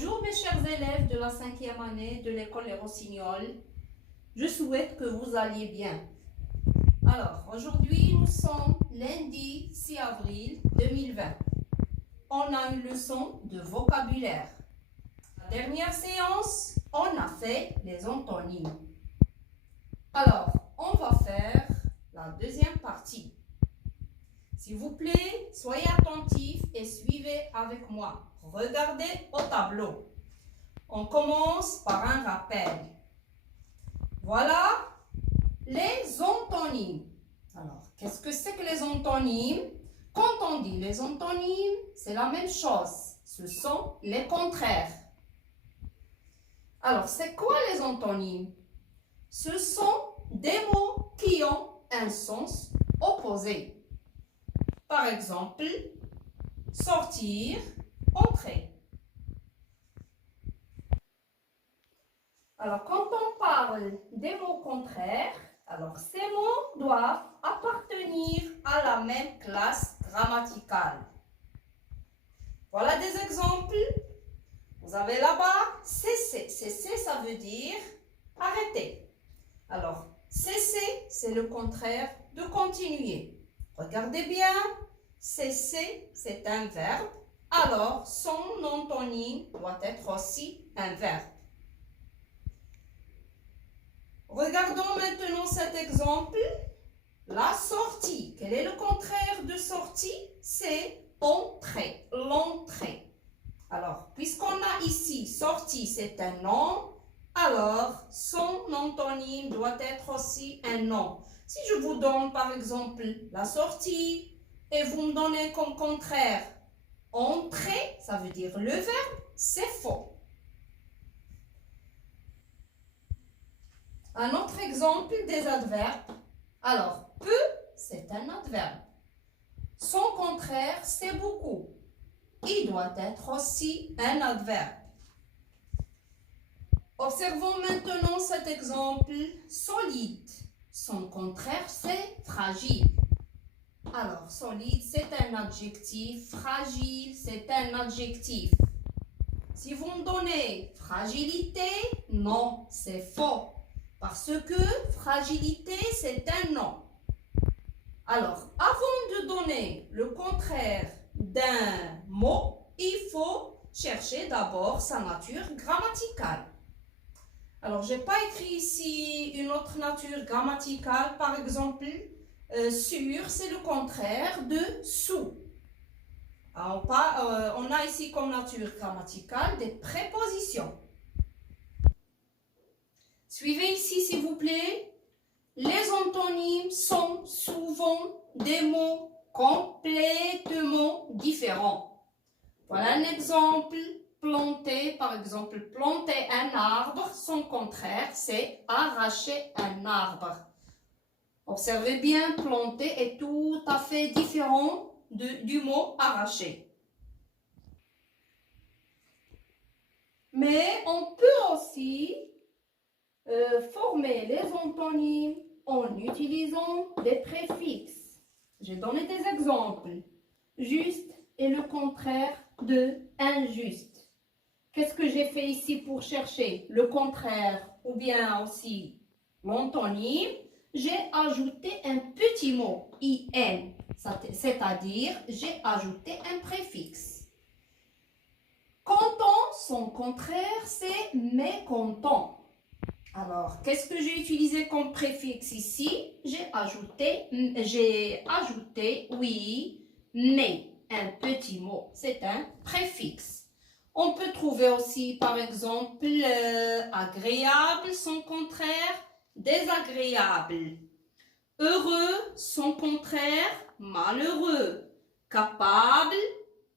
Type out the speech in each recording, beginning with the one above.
Bonjour mes chers élèves de la 5e année de l'école Les Rossignols. Je souhaite que vous alliez bien. Alors, aujourd'hui, nous sommes lundi 6 avril 2020. On a une leçon de vocabulaire. La dernière séance, on a fait les antonymes. Alors, on va faire la deuxième partie. S'il vous plaît, soyez attentifs et suivez avec moi. Regardez au tableau. On commence par un rappel. Voilà les antonymes. Alors, qu'est-ce que c'est que les antonymes? Quand on dit les antonymes, c'est la même chose. Ce sont les contraires. Alors, c'est quoi les antonymes? Ce sont des mots qui ont un sens opposé. Par exemple, sortir, entrer. Alors, quand on parle des mots contraires, alors ces mots doivent appartenir à la même classe grammaticale. Voilà des exemples. Vous avez là-bas cesser. Cesser, ça veut dire arrêter. Alors, cesser, c'est le contraire de continuer. Regardez bien, cesser, c'est un verbe, alors son antonyme doit être aussi un verbe. Regardons maintenant cet exemple, la sortie. Quel est le contraire de sortie? C'est entrer, l'entrée. Alors, puisqu'on a ici sortie, c'est un nom, alors son antonyme doit être aussi un nom. Si je vous donne par exemple la sortie et vous me donnez comme contraire entrer, ça veut dire le verbe, c'est faux. Un autre exemple des adverbes. Alors, peu, c'est un adverbe. Son contraire, c'est beaucoup. Il doit être aussi un adverbe. Observons maintenant cet exemple solide. Son contraire, c'est fragile. Alors, solide, c'est un adjectif. Fragile, c'est un adjectif. Si vous me donnez fragilité, non, c'est faux. Parce que fragilité, c'est un nom. Alors, avant de donner le contraire d'un mot, il faut chercher d'abord sa nature grammaticale. Alors, je n'ai pas écrit ici une autre nature grammaticale. Par exemple, sur, c'est le contraire de sous. Alors, on a ici comme nature grammaticale des prépositions. Suivez ici, s'il vous plaît. Les antonymes sont souvent des mots complètement différents. Voilà un exemple. Planter, par exemple, planter un arbre, son contraire, c'est arracher un arbre. Observez bien, planter est tout à fait différent du mot arracher. Mais on peut aussi former les antonymes en utilisant des préfixes. J'ai donné des exemples. Juste est le contraire de injuste. Qu'est-ce que j'ai fait ici pour chercher le contraire ou bien aussi l'antonyme? J'ai ajouté un petit mot, in, c'est-à-dire j'ai ajouté un préfixe. Content, son contraire, c'est mécontent. Alors, qu'est-ce que j'ai utilisé comme préfixe ici? J'ai ajouté, oui, mais, un petit mot, c'est un préfixe. On peut trouver aussi, par exemple, agréable, son contraire, désagréable. Heureux, son contraire, malheureux. Capable,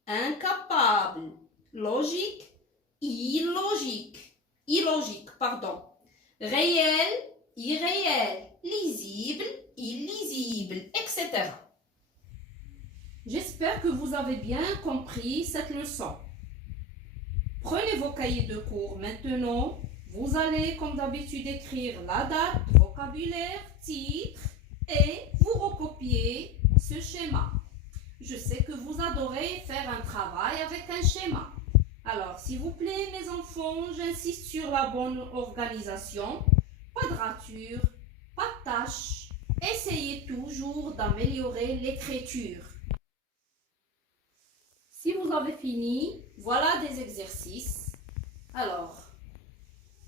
incapable. Logique, illogique. Réel, irréel. Lisible, illisible, etc. J'espère que vous avez bien compris cette leçon. Prenez vos cahiers de cours maintenant. Vous allez, comme d'habitude, écrire la date, vocabulaire, titre et vous recopiez ce schéma. Je sais que vous adorez faire un travail avec un schéma. Alors, s'il vous plaît, mes enfants, j'insiste sur la bonne organisation. Pas de rature, pas de tâches. Essayez toujours d'améliorer l'écriture. Si vous avez fini, voilà des exercices. Alors,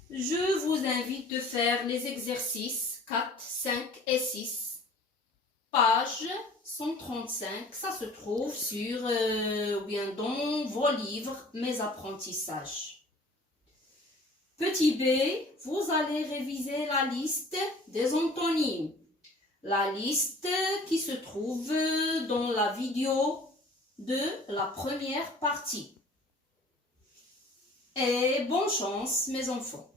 je vous invite de faire les exercices 4, 5 et 6. Page 135, ça se trouve sur ou bien dans vos livres, mes apprentissages. Petit B, vous allez réviser la liste des antonymes. La liste qui se trouve dans la vidéo de la première partie. Et bonne chance, mes enfants.